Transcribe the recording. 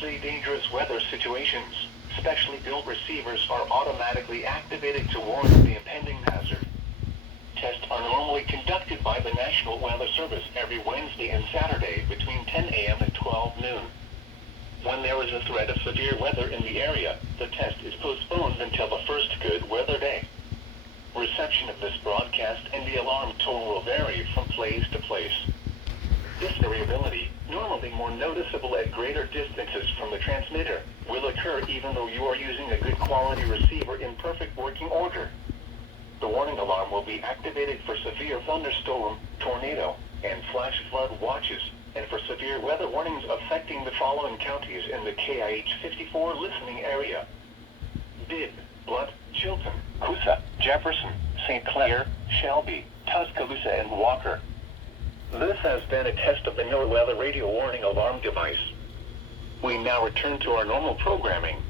especially dangerous weather situations. Specially built receivers are automatically activated to warn of the impending hazard. Tests are normally conducted by the National Weather Service every Wednesday and Saturday between 10 a.m. and 12 noon. When there is a threat of severe weather in the area, the test is postponed until the first good weather day. Reception of this broadcast and the alarm tone will vary from place to place. This variability, normally more noticeable at greater distances from the transmitter, will occur even though you are using a good quality receiver in perfect working order. The warning alarm will be activated for severe thunderstorm, tornado, and flash flood watches, and for severe weather warnings affecting the following counties in the KIH 54 listening area: Bibb, Blount, Chilton, Coosa, Jefferson, St. Clair, Shelby, Tuscaloosa, and Walker. This has been a test of the NOAA Weather Radio Warning Alarm device. We now return to our normal programming.